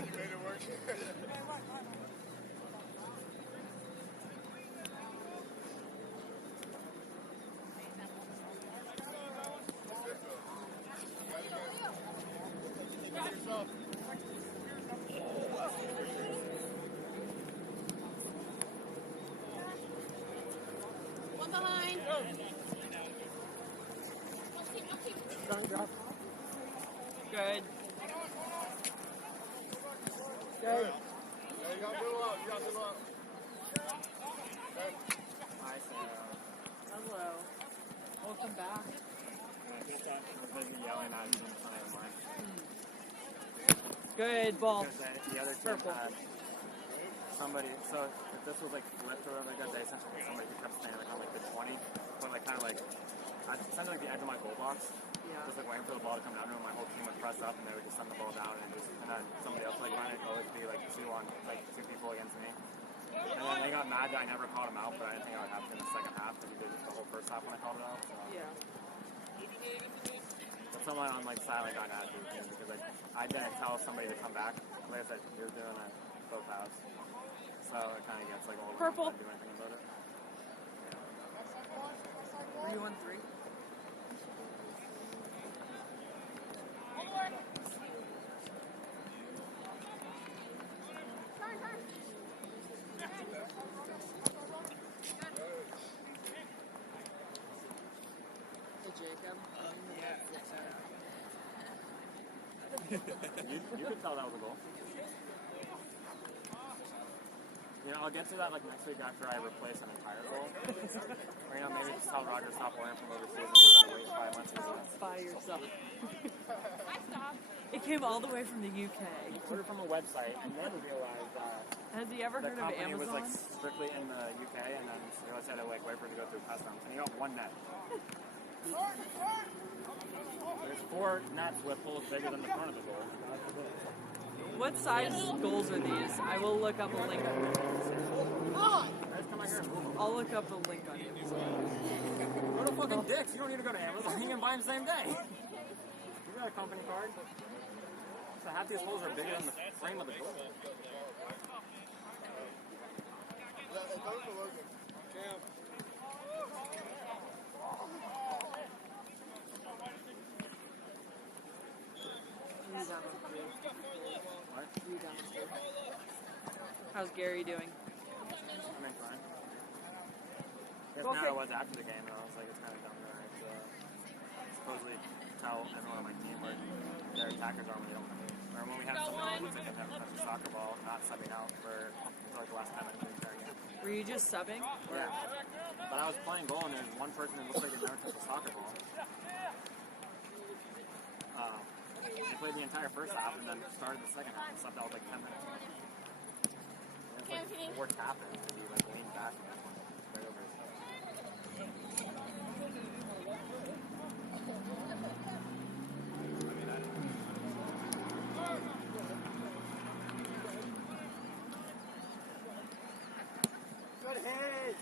You made it work. One behind. Good. Good. Yeah, you got middle out. You got middle out. Good. Hi, Sarah. Hello. Welcome back. I just got busy yelling at me in front of mine. Good ball. Because the other team Purple. had somebody, so if this was like flipped or whatever, they essentially had somebody who kept standing like on like the 20, but like kind of like, essentially like the edge of my goal box. Yeah. Just like waiting for the ball to come down to him, my whole team would press up and they would just send the ball down and then somebody else like run it, always be like two people against me. And then they got mad that I never called him out, but I didn't think I would have to in the second half because he did it the whole first half when I called it out. So. Yeah. But someone on like silent got mad at me because like I didn't tell somebody to come back. Like I said, you're doing it both halves. So it kind of gets like all Purple. do anything about it. Were you on 3? Jacob. You could tell that was a goal. You know, I'll get to that like next week after I replace an entire goal. Or you know, maybe just tell Roger to stop ordering from overseas and we're gonna wait 5 months for that. By yourself. It came all the way from the UK. Ordered from a website and then realized that Has he ever the heard of company was like Amazon? strictly in the UK and then realized I had to like wait for it to go through customs. And he got one net. There's 4 nets with holes bigger than the front of the goal. What size goals are these? I will look up a link on Amazon. Guys, come out here and move them. I'll look up a link on Amazon. What a fucking dicks. You don't need to go to Amazon. You can buy them the same day. You got a company card? So half these holes are bigger than the frame of the goal. What? How's Gary doing? I mean, fine. Guess now I was after the game, and I was like, it's kind of dumb that I have to supposedly tell everyone on my team where their attackers are when they don't come in. Or when we have something that looks like a soccer ball, not subbing out for like the last 10 minutes of the entire game. Were you just subbing? Yeah. But I was playing goal, and there's one person who looks like he never touched a soccer ball. They played the entire first half and then started the second half and subbed out like 10 minutes. And it's like 4 tapping and he like leaned back and right over his head. Good hit!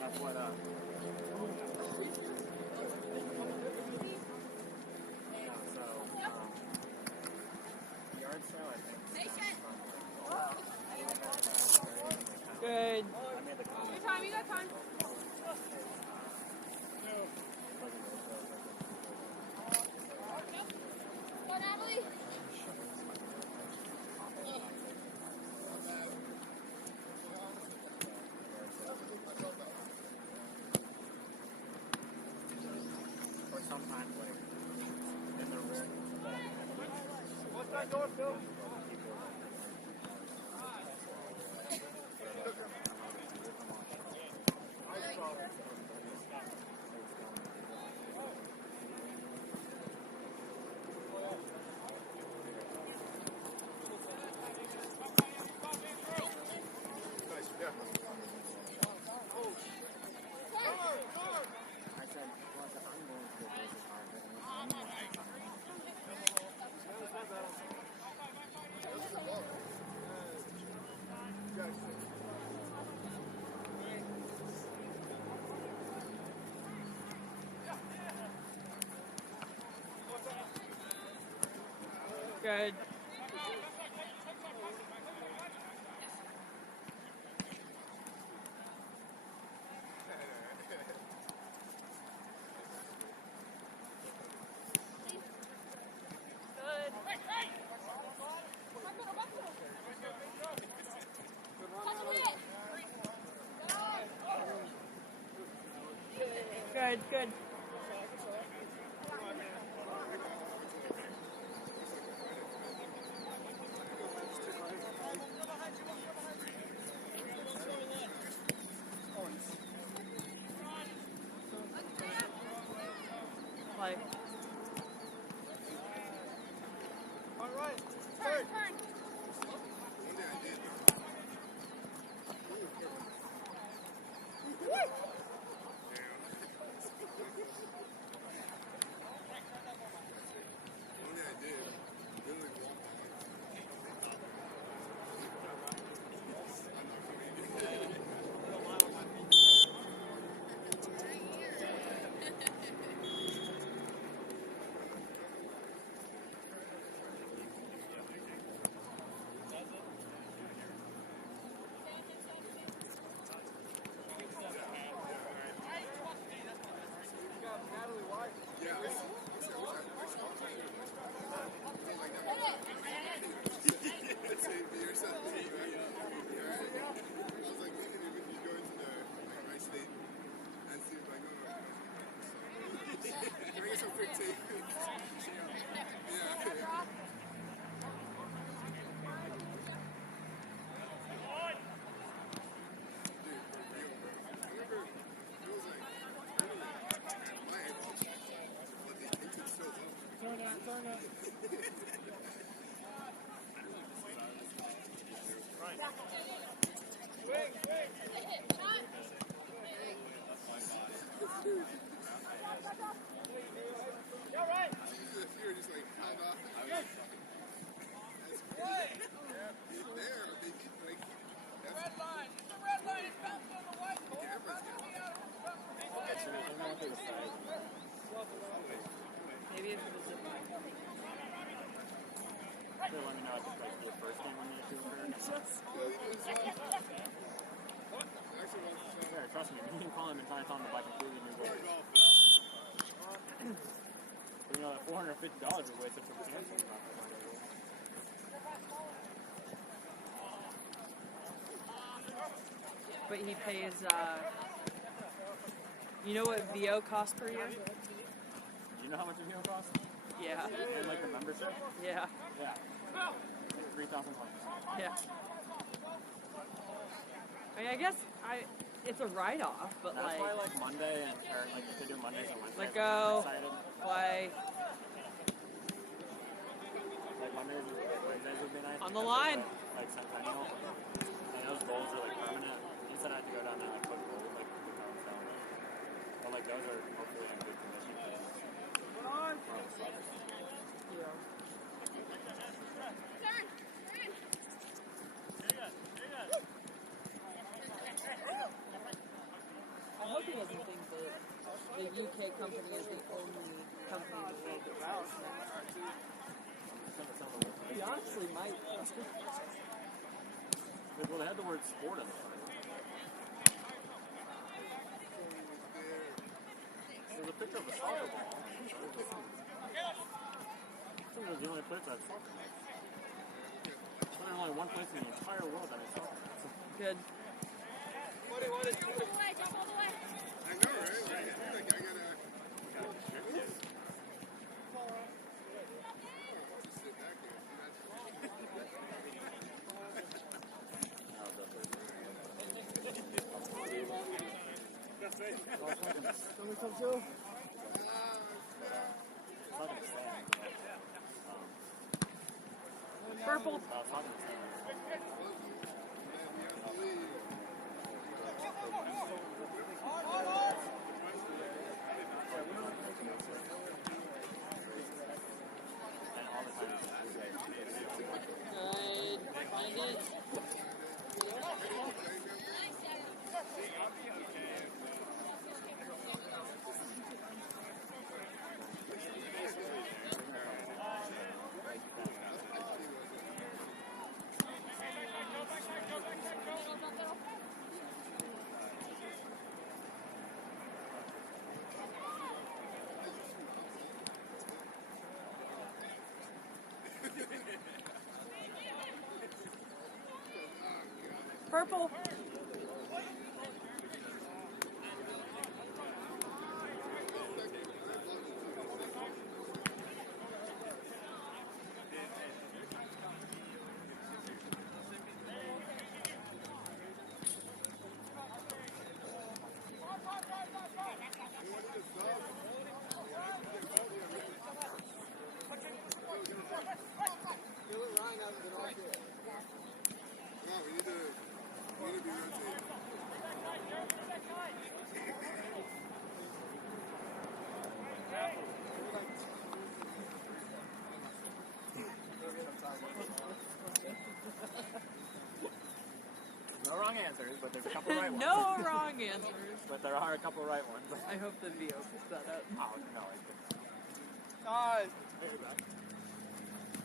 That's what, yard sale, I think. Good. I made the comment. Your time, you got time. Go, Natalie. Or sometimes, like, in the room. back door, Phil. Good. Good, good. Play. All right. Turn, turn. Maybe if it was zip line. Let me know if it's like the first game when you're doing Sure, trust me, you can call him and try and tell him to buy completely new goals. But you know, that $450 is wasted from canceling. But he pays, you know what VO costs per year? Do you know how much a meal costs? Yeah. And like the membership? Yeah. Yeah. Like 3,000 bucks. Yeah. I mean, I guess it's a write-off, but That's like, why like Monday and or like if they do Mondays and Wednesdays. let go, I'm excited. play, Like Mondays and Wednesdays would be nice. On the because line. they're, like Centennial. And those goals are like permanent. He said I had to go down there and like put goals like the cones down there. But like those are hopefully in good condition. I hope he doesn't think that the UK company is the only company in the world that does that. He honestly might. Well, they had the word sport in there. There's a picture of a soccer ball. I think it was the only place that had soccer balls. There's only one place in the entire world that has soccer balls. Good. Jump all the way, jump all the way. I know, right? Like, I gotta just sit back there. Somebody come too? It's not gonna stand. Purple. It's not gonna stand. And all the time it's Good. Find it. Purple. no wrong answers, but there's a couple right ones. No wrong answers. But there are a couple right ones. I hope the VO picks that up. Oh, no, I didn't. Guys!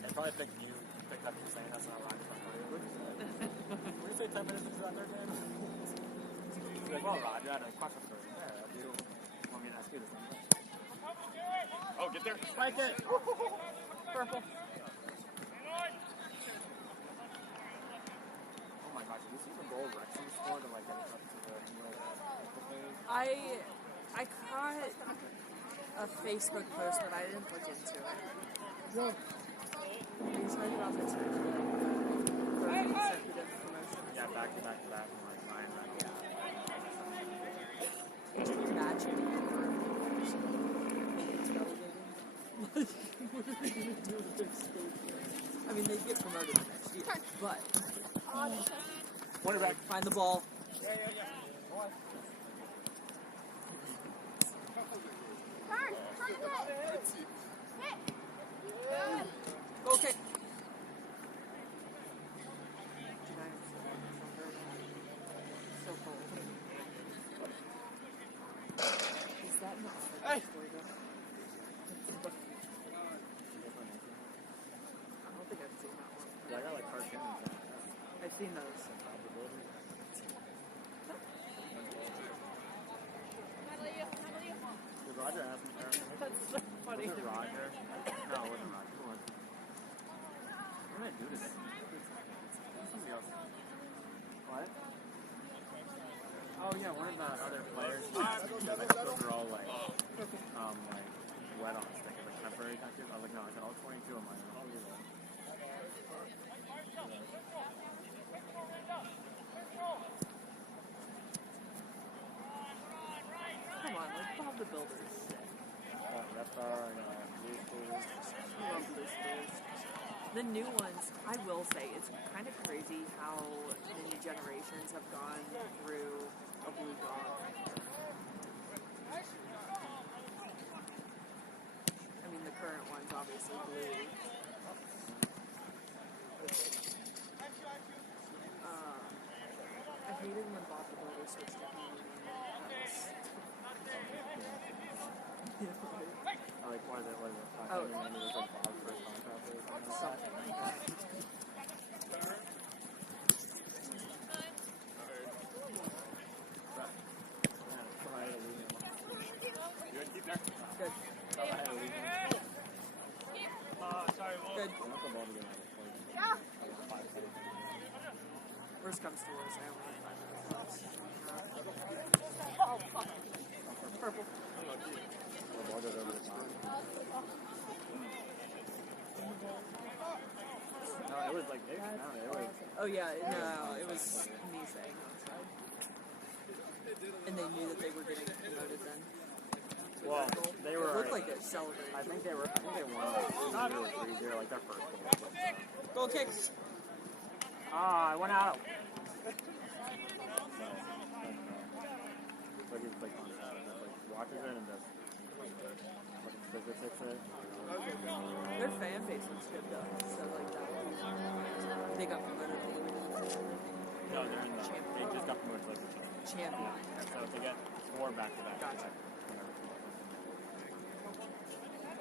They probably think you picked up you saying that's not right. When you say 10 minutes into that third game? He's like, well, Rod, you had a question for me. Yeah, you want me to ask you the same thing. Oh, get there. Spike it! Purple. Oh my gosh, did you see the goal Wrexham scored to like get us up to the phase? I caught a Facebook post, but I didn't look into it. Are you excited about this for consecutive promotions? Yeah, back to back to back. I'm like, fine, back to back. Can you imagine it's relegating? What are they going to do with their state? I mean, they get promoted next year, but Quarterback. find the ball. Turn it. Hit. Good. Okay. So cold. Is that not Hey! I don't think I've seen that one. Yeah, I got like cartoons. I've seen those. Did Roger ask me for That's so funny. Was it Roger? No, it wasn't Roger. Who was it? What did I do today? Somebody else. What? Oh yeah, one of the other players. Those are all like wet on stick, like temporary tattoos. I was like, no, I said all 22 of mine. I'll leave it. Come on, like Bob the Builder's sick. That's our blue schools. I love Blue Schools. The new ones, I will say, it's kind of crazy how the new generations have gone through a blue dog. I mean, the current one's obviously blue. I hated when Bob the Builder switched to blue. I like what is it? Oh. It was like Bob's first contract or something like that. Keep there. Good. Sorry, Wolf. Good. I want the ball to get out of play. Yeah. Like 5 seconds. Worst comes to worst, I only have 5 minutes left. Oh, fuck. Purple. The ball goes over the top. No, it was like they found it. It was. Oh yeah, no, it was me saying outside. And they knew that they were getting promoted then. after Well, that goal. they were It looked already- like it celebrated. I think they won like 2-0 or 3-0, like their first goal. Goal kick. Ah, I went out. But he's like on that, and just like watches it and just fucking sticks it. Their fan base was good though, so like that. They got promoted. No, they're in the. They just got promoted to like the Champion. Yeah. So if they get 4 back-to-back. Gotcha.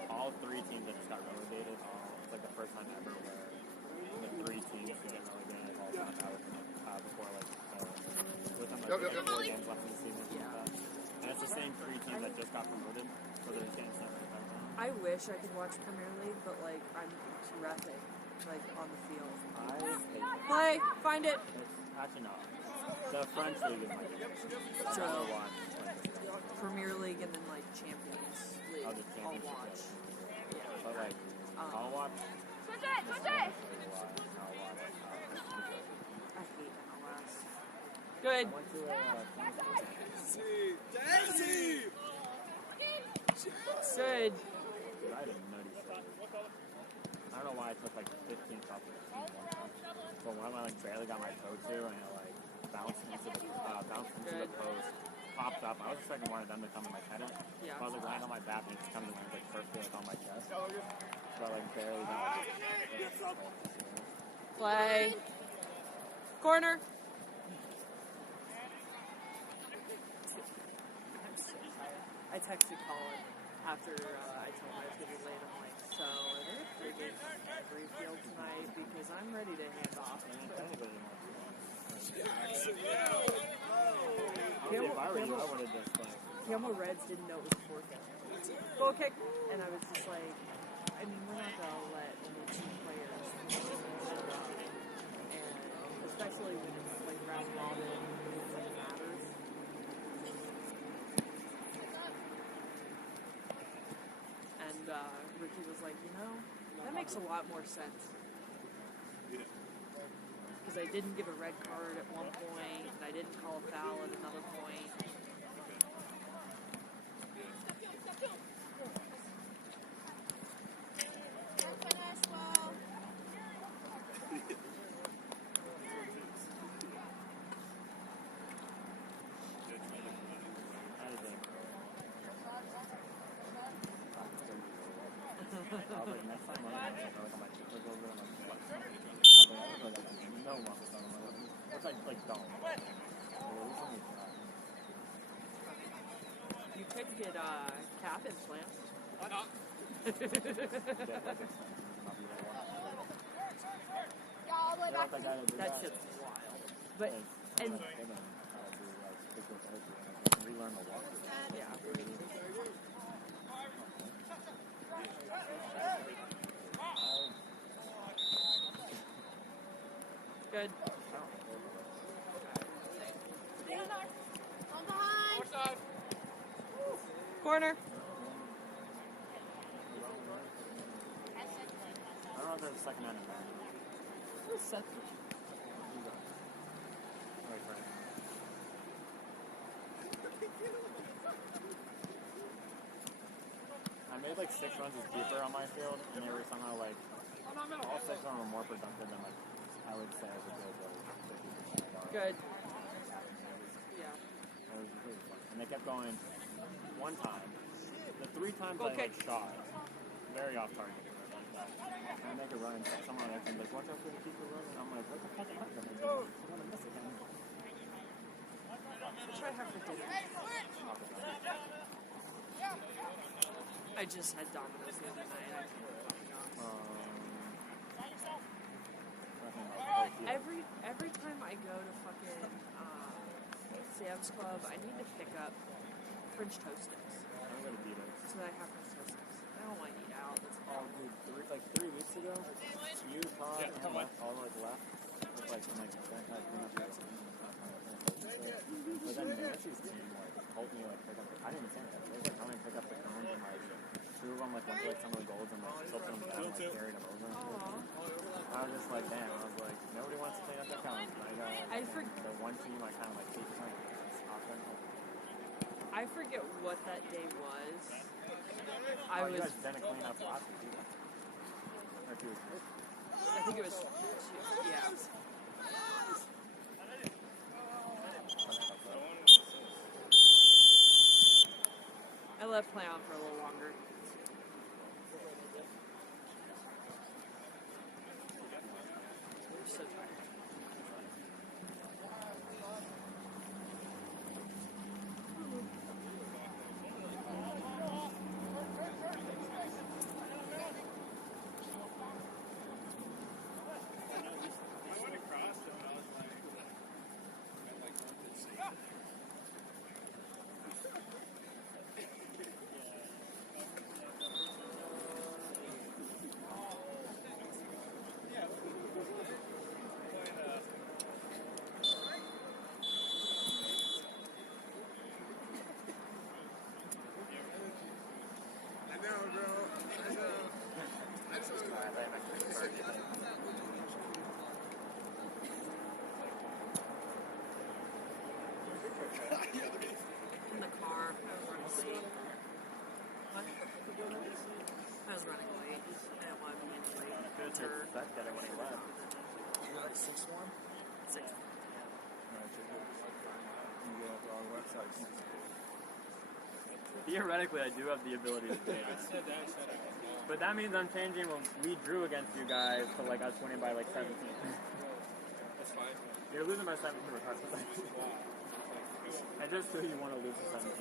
All 3 teams that just got relegated. It's like the first time ever where the 3 teams who get relegated all got out before like with them like 4 games left in the season. Yeah. And it's the same 3 teams that just got promoted, so they're the same center. I wish I could watch Premier League, but like I'm refing, like on the field. I hate it. Play, find it. It's actually not. The French league is my favorite. So I'll watch. Premier League and then like Champions League. Oh, the I'll Champions watch. League. But like, I'll watch. Switch it, switch it. I hate MLS. Good. I went to a Daisy! Good. Dude, I had a nutty shot. I don't know why I took like 15 shots at the team one time. But one of my like barely got my toe to, and it like bounced into the post, popped up. I was expecting one of them to come and like head it. Yeah. So I was like lying on my back and it just comes and lands like perfectly like on my chest. So I like barely got it. Play. Corner. I texted Colin after I told him I was going to be late. I'm like, so are there 3 games at Greenfield tonight? Because I'm ready to hand off. If I were you, I would have just like. Camel Reds didn't know it was a forfeit. Goal kick. And I was just like, I mean, we're not going to let only 2 players show up. And especially when it's like round robin, it matters. And Ricky was like, you know, that makes a lot more sense. Because I didn't give a red card at one point, and I didn't call a foul at another point. I was like, next time I'm like, on my Twitter over and I'm like, no one was on my list. It's like dumb. You could get calf implants. Why not? All the way back to That shit's wild. But, and, we learned a lot. yeah. Good. on behind. Corner. I don't know if there's a second enemy. Who's Seth? Wait for it. I made like 6 runs as keeper on my field, and they were somehow like all 6 of them were more productive than like I would say as a good like 50%. Good. Yeah. It was really fun. And they kept going. One time, the 3 times I Okay. like shot, very off target. And I make a run, and someone else is like, watch out for the keeper run. And I'm like, what the fuck am I going to do? I'm going to miss again. What should I have for dinner? I just had Domino's the other night. I can't fucking honest. Every time I go to fucking Sam's Club, I need to pick up French toast sticks. I'm going to beat it. So that I have French toast sticks. I don't want to eat out. That's Oh, dude, like 3 weeks ago, you, Todd, and left, all like left. It's like, I'm like, that guy came up here. But then Nancy's team, like, helped me, like, pick up the, I didn't say that. They was like, helping me pick up the cones, and like, 2 of them, like, went to, like, some of the goals and, like, tilted them down, and, like, carried them over. I was just like, damn, I was like, nobody wants to clean up their cones. I got, I forget. the one team, I kind of, like, 8% offense. I forget what that day was. I You was. guys didn't clean up last week either. Or 2 weeks ago. I think it was. Yeah. I left play on for a little longer. I'm so tired. In the car, I was running late. What? I was running late. I didn't want to be in late. Good to expect that when he left. You got 6-1? 6. No, check it. You go to our website. Theoretically, I do have the ability to do that. But that means I'm changing when we drew against you guys to like us winning by like 17. That's fine. You're losing by 17 regardless. I just feel you want to lose to 17.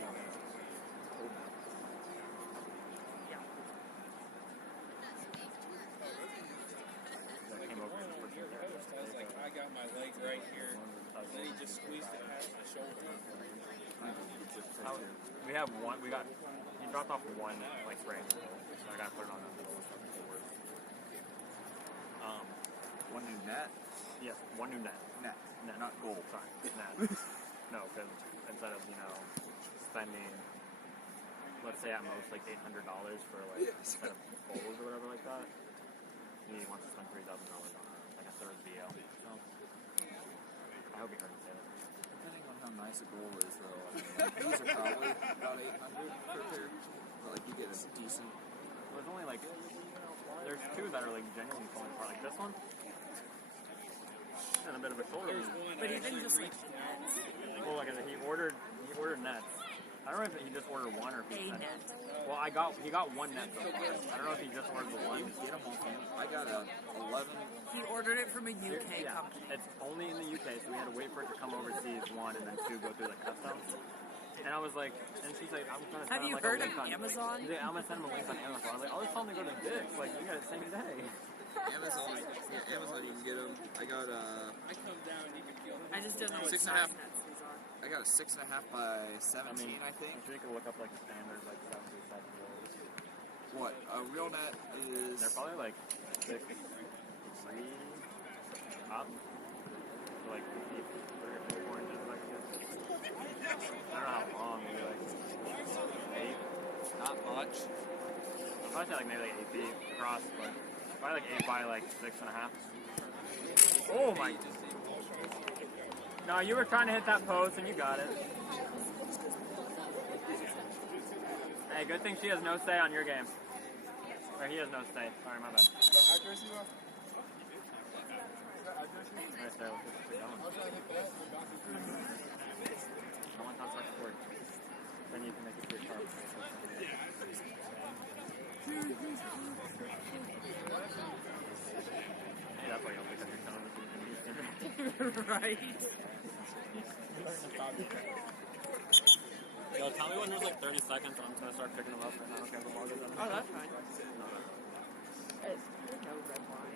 Yeah. That came over in the first year. I was like, I got my leg right here. And then he just squeezed it past the shoulder. We have one. We got. He dropped off one like spray. So I gotta put it on. One new net? Yes, one new net. Net. Net. Not goal. Sorry, net. No, because instead of spending, let's say at most like $800 for like a set of bowls or whatever like that, he wants to spend $3,000 on like a third BL. So I hope he heard me say that. Depending on how nice a goal is, though. I mean, these are probably about 800 per pair. But like you get a decent. There's only like there's two that are like genuinely falling apart. Like this one, and a bit of a shoulder. But even just like nets. Well, like I said, he ordered nets. I don't know if he just ordered one or if he A said. net. Well, he got one net so far. I don't know if he just ordered the one. Get them all. I got a 11. He ordered it from a UK Yeah, company. it's only in the UK, so we had to wait for it to come overseas, one, and then two, go through like customs. And I was like, and she's like, I'm gonna send Have him you like heard a of link on Amazon? She's like, I'm gonna send him a link on Amazon. I was like, I'll just tell him to go to Dick's. Like, you got it same day. Amazon, yeah, Amazon, you can get them. I got a. I come down and you can kill him. I just don't know what 6.5. size nets these are. I got a 6.5 by 17, I think. I'm sure you can look up like the standard, like 77 rolls. What? A real net is. They're probably like 6'3" up. So like 3 or 4 inches, like I don't know how long, maybe like 8. Not much. I'd probably say like maybe like 8 feet across, but probably like 8 by like 6.5. Oh my! No, you were trying to hit that post and you got it. Hey, good thing she has no say on your game. Or he has no say. Sorry, my bad. Right there, let's keep going. No one contact forward. Then you can make it to your car. Hey, that's why you don't pick up your phone with you. Right. Yo, tell me when there's like 30 seconds and I'm just gonna start picking them up right now. Okay, the ball goes in. Oh, that's fine. There's no red line.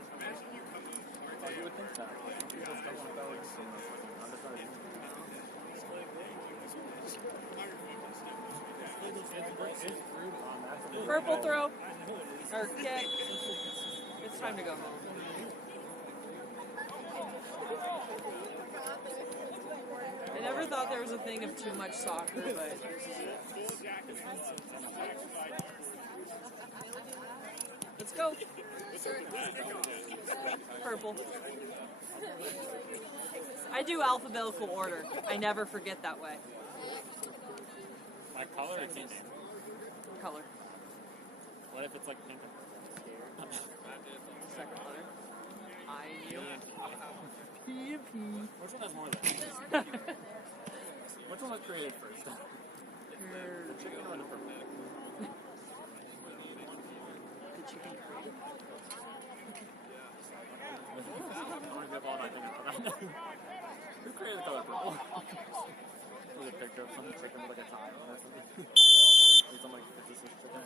Oh, you would think that. Like, some people still want to go like undecided. Purple throw. Or kick. It's time to go home. I never thought there was a thing of too much soccer, but let's go. Purple. I do alphabetical order. I never forget that way. Like color or team name? Color. What if it's like pink and purple? Second letter. I U. P. Which one has more than? Which one was created first? The chicken or the purple? The chicken created. I want to give all my things for that. Who created the color purple? There's a picture of some chicken with like a tie on or something. There's some like 56 chicken.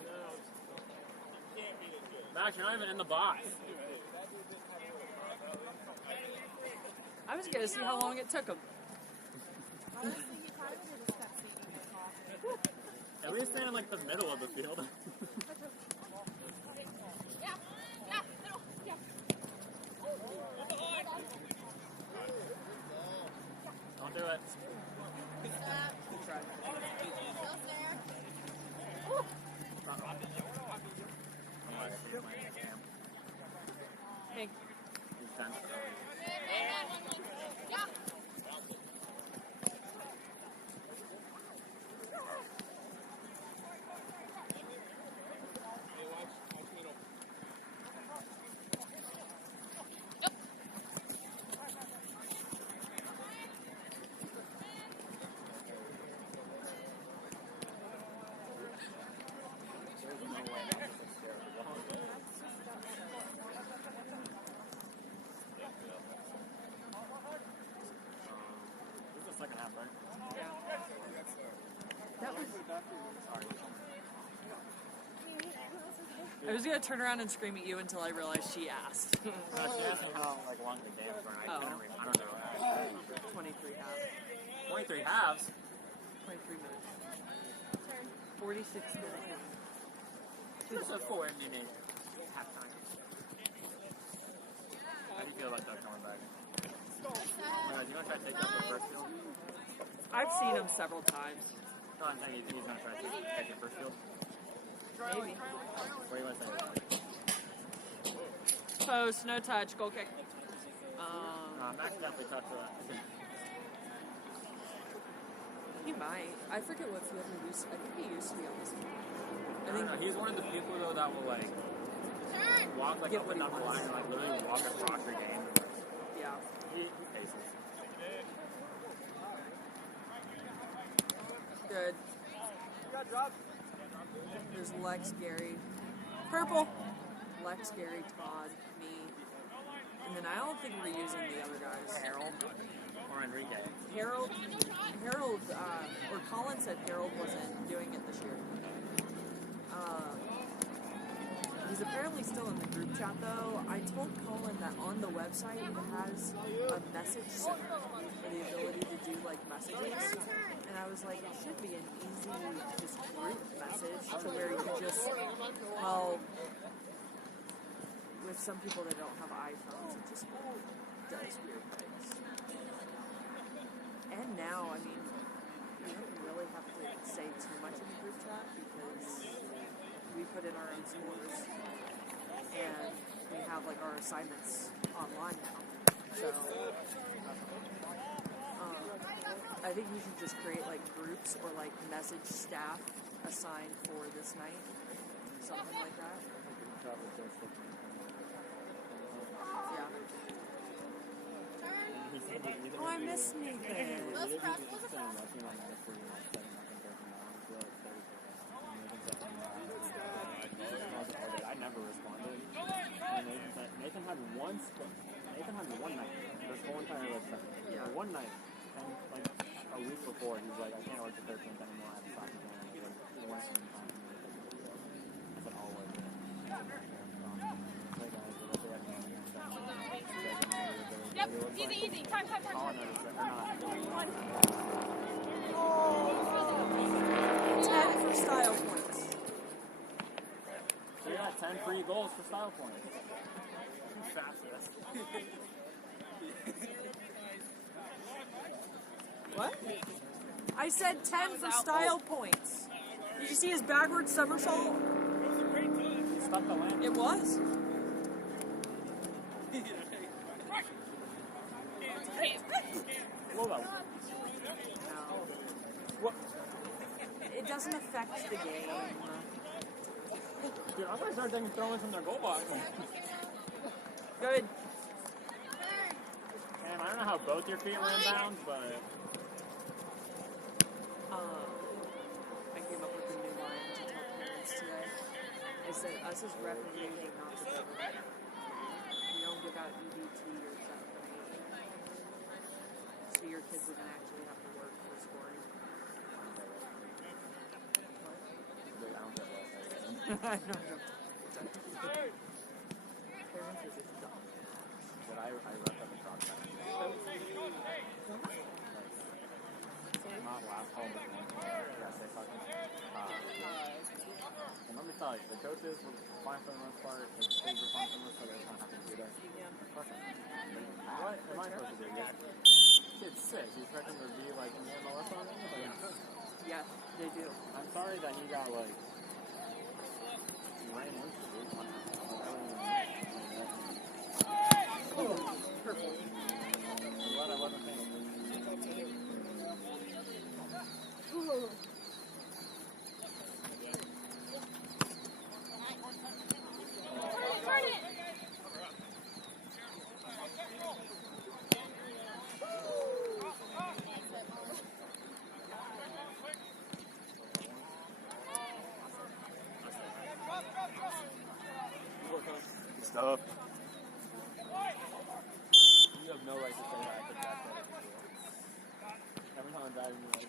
Max, you're not even in the box. I was gonna see how long it took him. And we were standing in like the middle of the field. Don't do it. Hey. He's done. This is the second half, right? That was. I was gonna turn around and scream at you until I realized she asked. She asked me how like long the game was going. I don't know. 23 halves. 23 halves? 23 minutes. 46 minutes. There's a 4-minute halftime. How do you feel about Doug coming back? You want to try to take up the first field? I've seen him several times. No, I'm saying he's going to try to take the first field. Maybe. What do you want to say about it? Post, no touch, goal kick. Max definitely touched that. He might. I forget what field he used. I think he used to be on this field. I think he's one of the people though that will like walk like up and down the line and like literally walk across your game. Yeah. He paces. Good. There's Lex, Gary. Purple. Lex, Gary, Todd, me. And then I don't think we're using the other guys. Harold or Enrique. Harold, or Colin said Harold wasn't doing it this year. He's apparently still in the group chat though. I told Colin that on the website it has a message center for the ability to do like messages. And I was like, it should be an easy just group message to where you can just, well, with some people that don't have iPhones, it just does weird things. And now, I mean, we don't really have to say too much in the group chat because we put in our own scores and we have like our assignments online now. So I think we should just create like groups or like message staff assigned for this night, something like that. Yeah. Oh, I miss Nathan. I never responded. Nathan had one night. This whole entire website. Yeah. One night. And like a week before, he was like, I can't work the 13th anymore. I have a soccer game. He went to me time. I said, I'll work it. Yep, easy. Time. I'll notice it. 10 for style points. So you got 10 free goals for style points. Who's fastest? What? I said 10 for style points. Did you see his backward somersault? Stuck the land. It was. Whoa. It doesn't affect the game. Dude, I'm gonna start taking throw-ins from their goal box. Good. Man, I don't know how both your feet were in bounds, but... I came up with a new line to tell parents today. I said, us as referees are not the government. We don't give out EBT or something. So your kids are going to actually have to work for scoring. I don't know. Parents are just dumb. But I wrapped up the talk about it. Not last call, but yeah, say fucking. And let me tell you, the coaches were fine for the most part, the kids were fine for the most part, they just don't have to do that. What am I supposed to do? Yeah. Kid's 6, you expect him to be like in the MLS on it? Yeah, they do. I'm sorry that he got like ran into it. Purple. I'm glad I wasn't paying attention. Stuff. You have no right to say that. I think that's what it is. Every time I'm driving, you're like,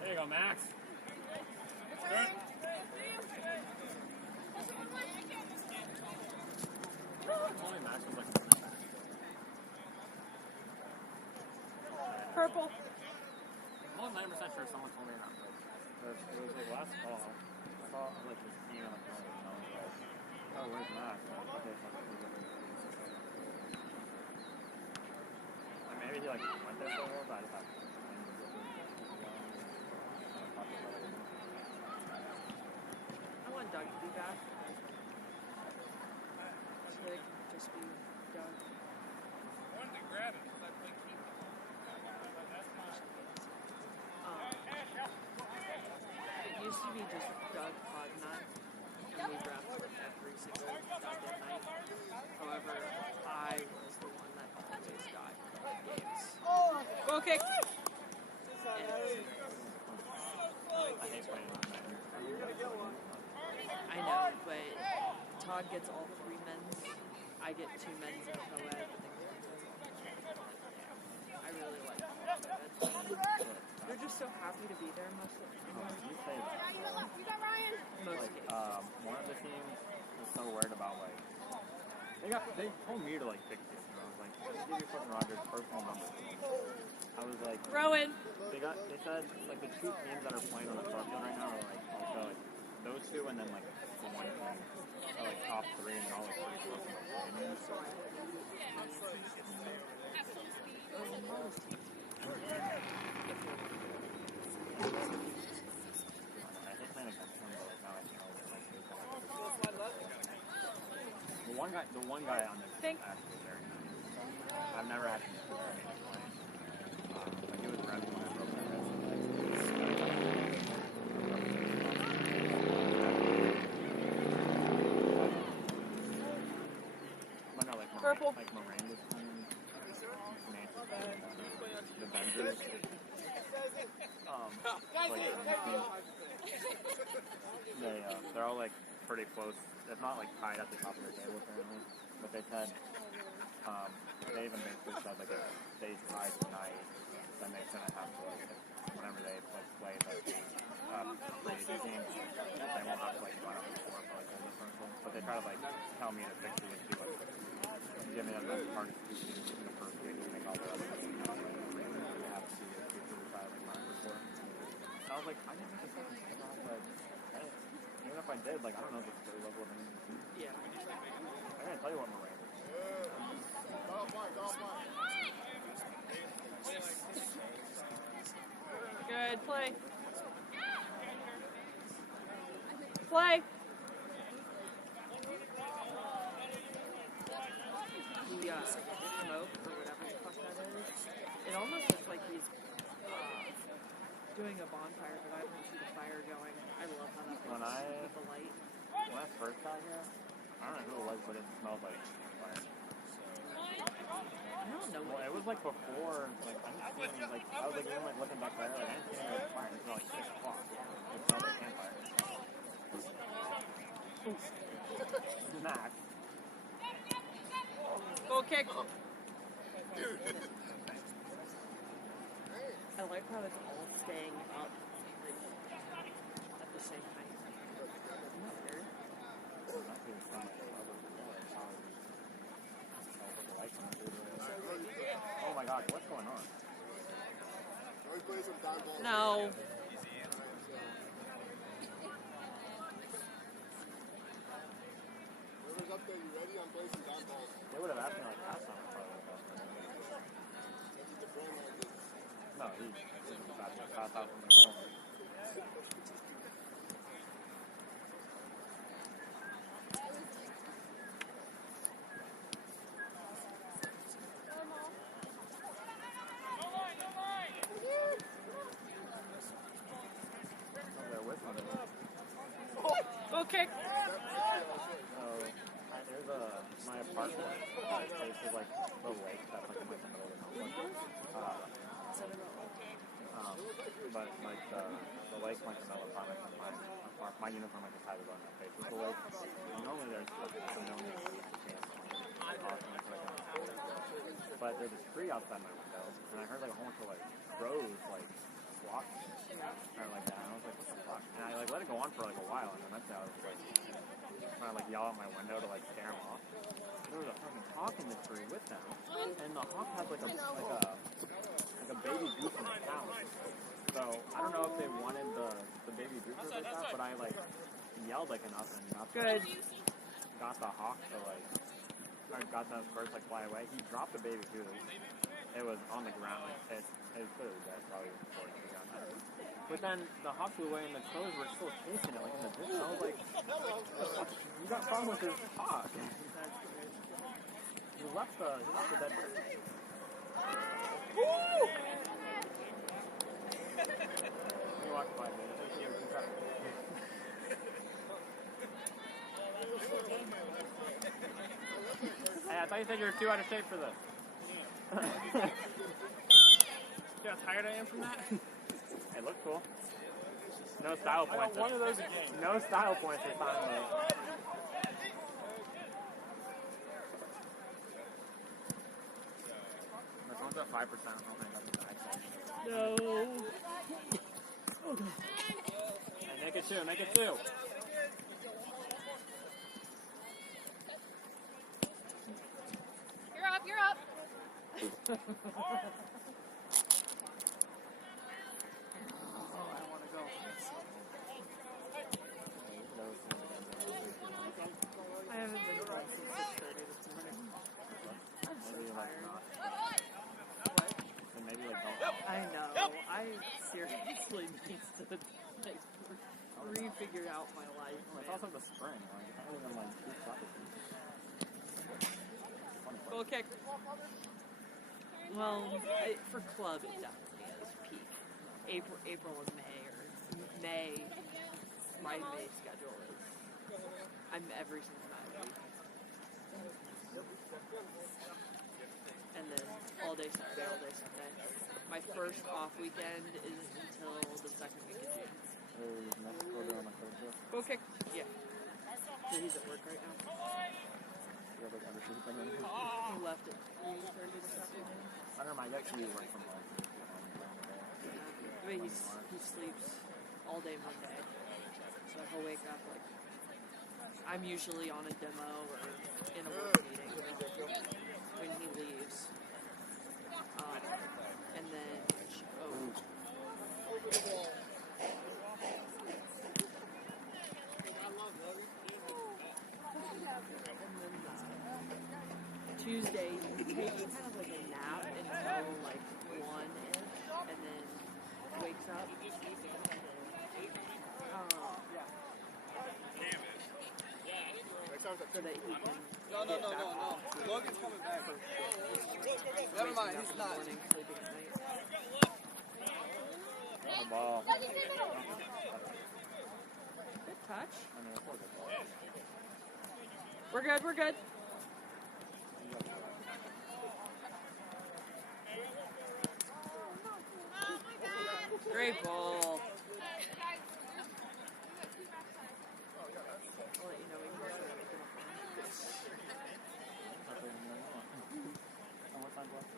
There you go, Max. Good. Only Max was like... Purple. I'm not 90% sure someone told me that. But it was like last call. I saw like this team on the phone and I was like, oh, where's Max? Okay, so maybe he like went there for a while, but I just have to. I want Doug to be back. So they can just be Doug. Wanted to grab it. It used to be just Doug Podnut, and we drafted every single goddamn night. However, I was the one that always got games. Goal kick! I hate playing on that. I know, but Todd gets all 3 men's. I get 2 men's and a co-ed. I really like it. They're just so happy to be there most of the time. you say that. Most Like, cases. one of the teams was so worried about like they told me to like fix it. And I was like, give you fucking Roger's personal number. I was like, Rowan! they said like the 2 teams that are playing on the front field right now are like also like those 2 and then like the one team are like top 3 and they're all like pretty close in the opinion. So I hate playing against them, but like now I know like the one guy on this team is actually very nice. I've never had him play. But he was around when I broke my wrist. But no, like Purple. Miranda's team, the Benders. They're all like pretty close, if not like tied at the top of the table apparently. But they said, they even basically said like if they tie tonight, then they shouldn't have to like, whenever they like play the crazy games, they won't have to like run up the score for like the differential. But they try to like tell me to fix it and do like, give me the hardest two teams in the first week and make all the other teams they have to do it to try to like run the score. I was like, I didn't make a second shot, but even if I did, like, I don't know the skill level of any team. Yeah. I'm gonna tell you what Miranda is. Good play. play. The smoke or whatever the fuck that is. It almost looks like he's doing a bonfire, but I don't see the fire going. I love how that looks with the light. When I first got here, I don't know who it was, but it smelled like fire. I don't know. Well, it was like before, like, I'm just feeling like, I was like, even like looking back there, like, I didn't see any fire until like 6 o'clock. It smelled like campfire. Max. Goal kick. I like how it's all staying up like, at the same height. Isn't that weird? Oh my god, what's going on? No. Whoever's up there, you ready? I'm playing some down balls. They would have asked me like last time. No, he got to pass out from the goal. Goal kick. There's my apartment faces like the lake that's like in the middle of the complex. But like the lake like the middle apartment and my uniform like decided on that faces the lake. And normally there's some no but there's a tree outside my window and I heard like a whole bunch of like crows like squawking or like that. And I was like, what the fuck? And I like let it go on for like a while and then eventually I was like trying to like yell out my window to like scare them off. There was a fucking hawk in the tree with them, and the hawk has like a baby goose in its house. So I don't know if they wanted the baby goose or like that, but I like yelled like enough and got the hawk to like or got those birds like fly away. He dropped the baby goose. It was on the ground. Like it was clearly dead, probably before it got out. But then the hawk flew away and the crows were still chasing it like in the distance. I was like, you got a problem with this hawk? He left the dead bird. Woo! He walked by me. Hey, I thought you said you were too out of shape for this. See how tired I am from that? It looks cool. No style points. I got one of those a game. No style points this time, though. My phone's at 5%. I don't think that's the No. Hey, make it 2. Make it 2. You're up. You're up. I haven't been home since 6:30 this morning. I'm so tired. And maybe like don't. I know. I seriously need to like refigure out my life. It's also the spring. Like, I don't even like do soccer season. Goal kick. Well, for club, it definitely is peak. April and May, or May, my May schedule is, I'm every Cincinnati. And then all day Sunday. My first off weekend is until the second week of June. Goal kick. Yeah. So he's at work right now. He left at 3:30 this afternoon. I don't know, I guess you work from home. I mean, he sleeps all day Monday, so he'll wake up like, I'm usually on a demo or in a work meeting when he leaves. And then, Tuesday, he takes kind of like a nap until like 1-ish, and then wakes up. starts at so that he can No. Logan's coming back. Never mind, he's not. morning, sleeping at night. The ball. Good touch. I mean, it's a good ball. We're good, we're good. Great ball. I'll let you know when you're ready. How much time left?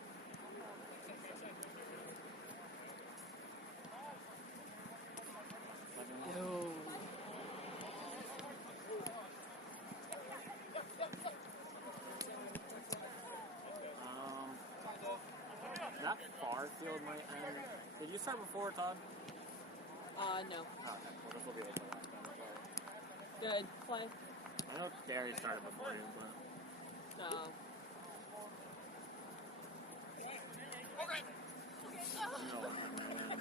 That far field might end. Did you start before, Todd? No. Oh, okay. Well, this will be like the last time. Good. Play. I know Gary started before you, but. No. You know what I mean.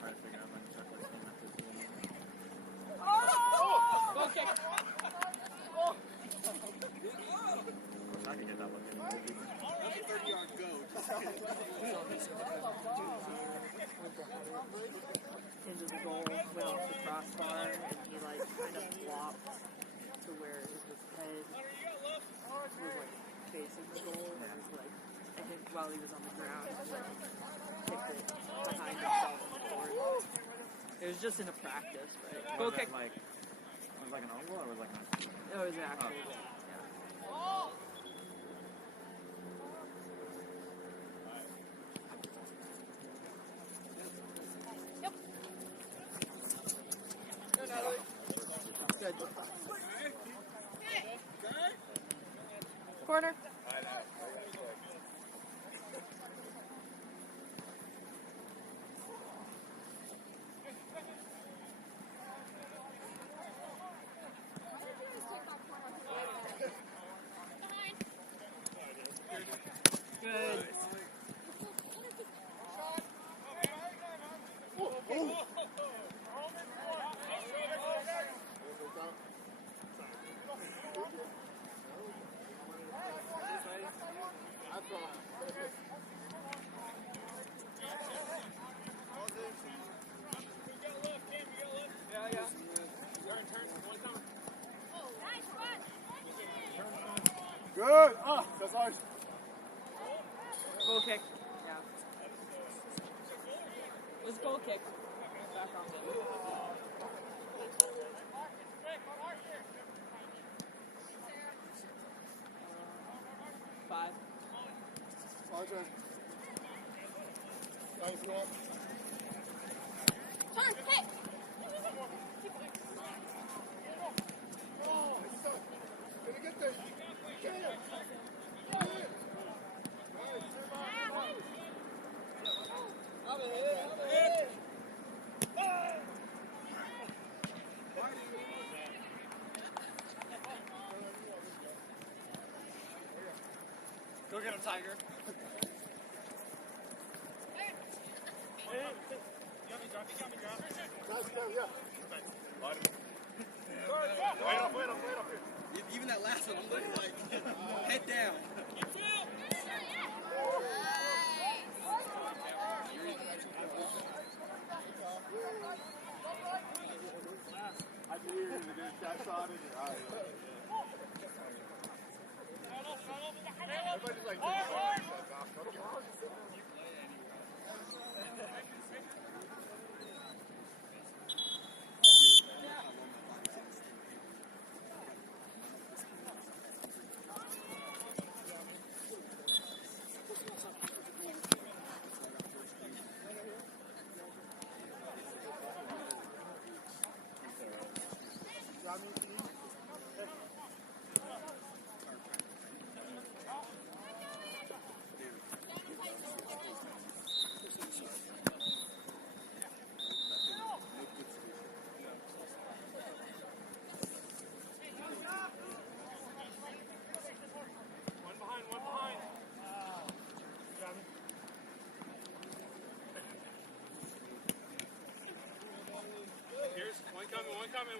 Try to figure out when to start this game after this game. Go kick. I can get that one. That's a 30-yard go. Into the goal, went off the crossbar, and he like kind of flopped to where his head was like facing the goal, and was like, I think while he was on the ground, he like kicked it behind himself on the board. It was just in a practice, right? Go kick. Like, was it like an own goal or was it like an It was an actual goal. Yeah. Good. Corner. Good. Good. That's ours. Goal kick. Yeah. It was goal kick. Back on him. 5. Our turn. Nice one. Turn, hit. Oh, he's stuck. Gonna get this. Get it. Go get him, Tiger. Wait up here. Even that last one, I'm looking like head down. I can hear you get that shot in your eye. Everybody's like,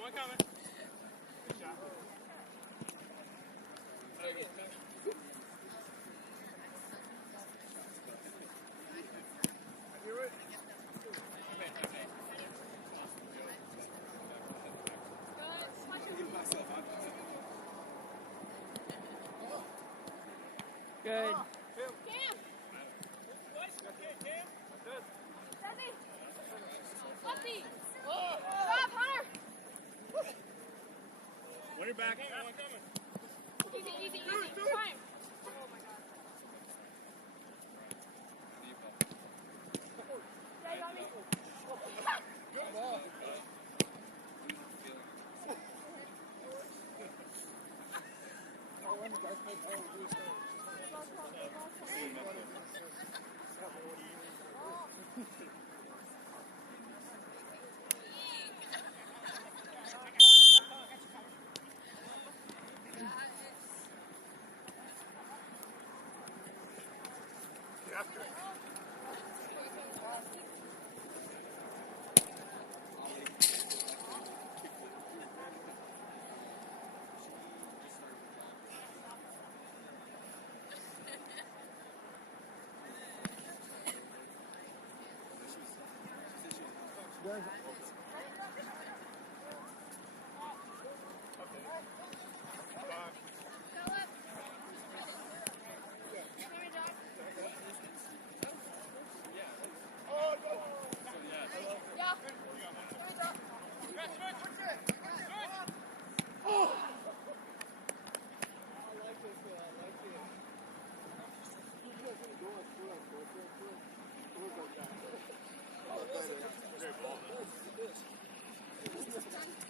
One coming. Good. Cam. Steady. Lefty. Stop, Hunter. When you're back. Easy, easy, easy. Time. Yeah, you got me. Good ball.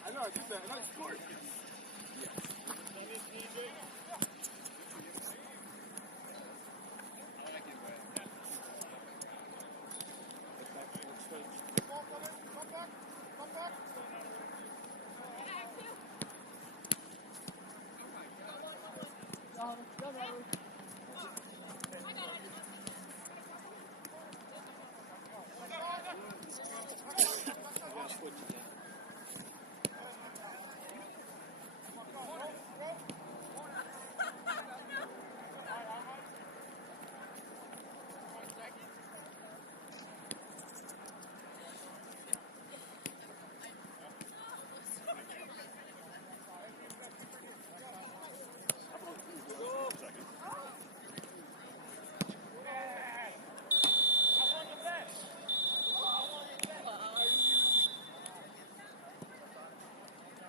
I know, I did that. And I scored.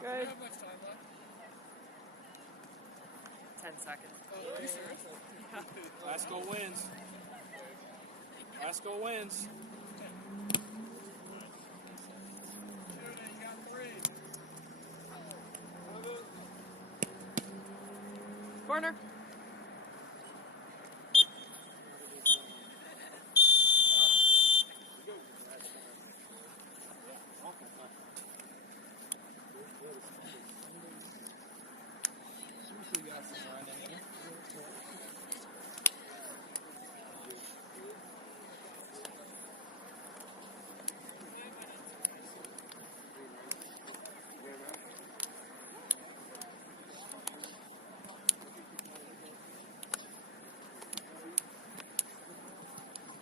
Good. 10 seconds. Last goal wins. Last goal wins. Corner.